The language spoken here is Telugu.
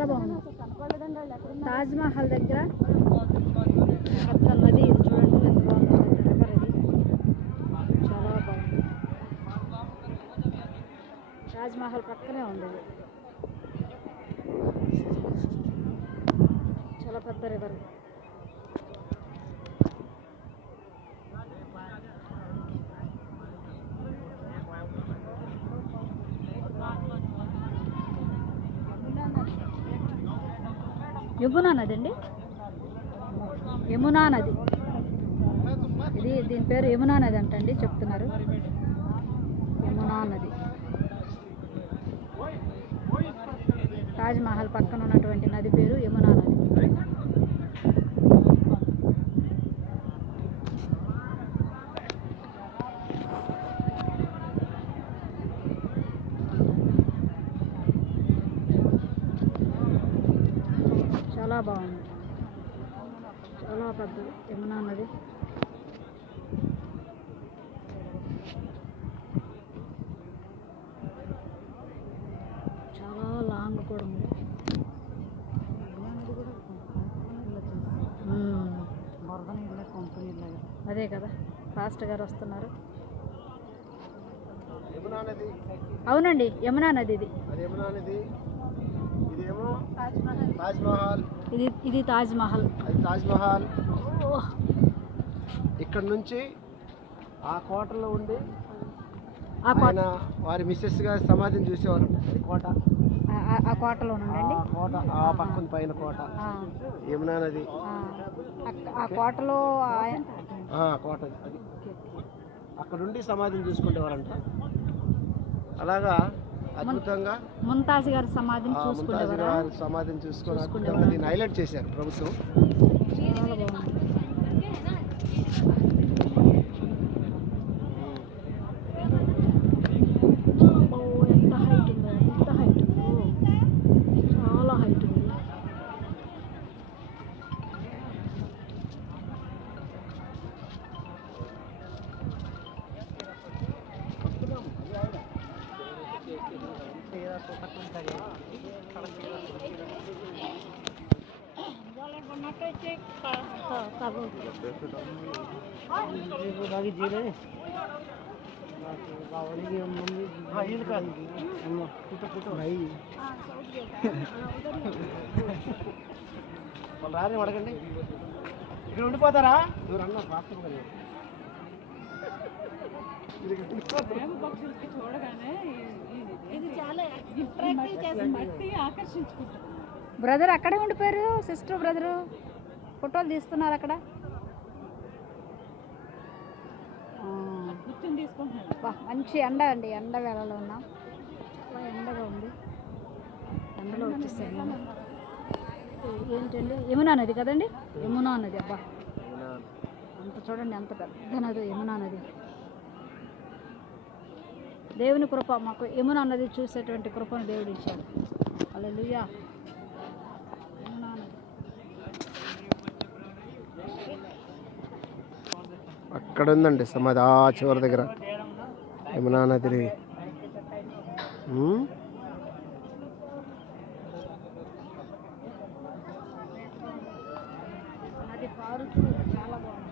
చాలా బాగుంది. తాజ్ మహల్ దగ్గర పక్క నది ఇది చూడండి ఎంత బాగుందో. రివర్ ఇది చాలా బాగుంది. తాజ్ మహల్ పక్కనే ఉంది ఇది. చాలా పెద్ద రివర్. యమునా నది అండి, యమునా నది ఇది. దీని పేరు యమునా నది అంటండి చెప్తున్నారు. యమునా నది తాజ్ మహల్ పక్కన ఉన్నటువంటి నది పేరు యమునా నది. చాలా బాగుంది. చాలా పెద్దది యమునా నది. చాలా లాంగ్ కూడా ఉంది. అదే కదా ఫాస్ట్ గారు వస్తున్నారు. అవునండి యమునా నది ఇది. ఇది తాజ్ మహల్. ఇక్కడ నుంచి ఆ కోటలో ఉండి ఆయన వారి మిస్సెస్ గా సమాధిని చూసేవారు. కోట ఆ కోటలో ఉండండి. కోట ఆ పక్కన పైన కోట యమునా నది. ఆ కోటలో కోట అది అక్కడ ఉండి సమాధిని చూసుకునేవారంట. అలాగా అద్భుతంగా ముంతాజ్ గారి సమాధిని చూసుకునేవారు. సమాధిని చూసుకుని దీన్ని హైలైట్ చేశారు ప్రభుత్వం. చాలా బాగుంది. ఎంత హైట్ ఉందో, ఎంత హైట్ ఉందో, చాలా హైట్ ఉంది. వాళ్ళు రాని అడగండి. ఇక్కడ ఉండిపోతారా? ఎవరన్నా బ్రదర్ అక్కడే ఉండిపోయారు. సిస్టర్ బ్రదరు ఫోటోలు తీస్తున్నారు అక్కడ. మంచి ఎండ అండి. ఎండ వేళలో ఉన్నాం. ఎండగా ఉంది. ఎండలో వచ్చేసాను. ఏంటండి యమునా నది కదండి. యమునా నది. అబ్బా అంత చూడండి ఎంత పెద్ద నది యమునా నది. దేవుని కృప మాకు యమునా నది చూసేటువంటి కృపను దేవుడు ఇచ్చాడు. హల్లెలూయా. యమునా నది అక్కడ ఉందండి సమాధి ఆ చివరి దగ్గర యమునా నది. నది పారుతూ చాలా బాగుంది.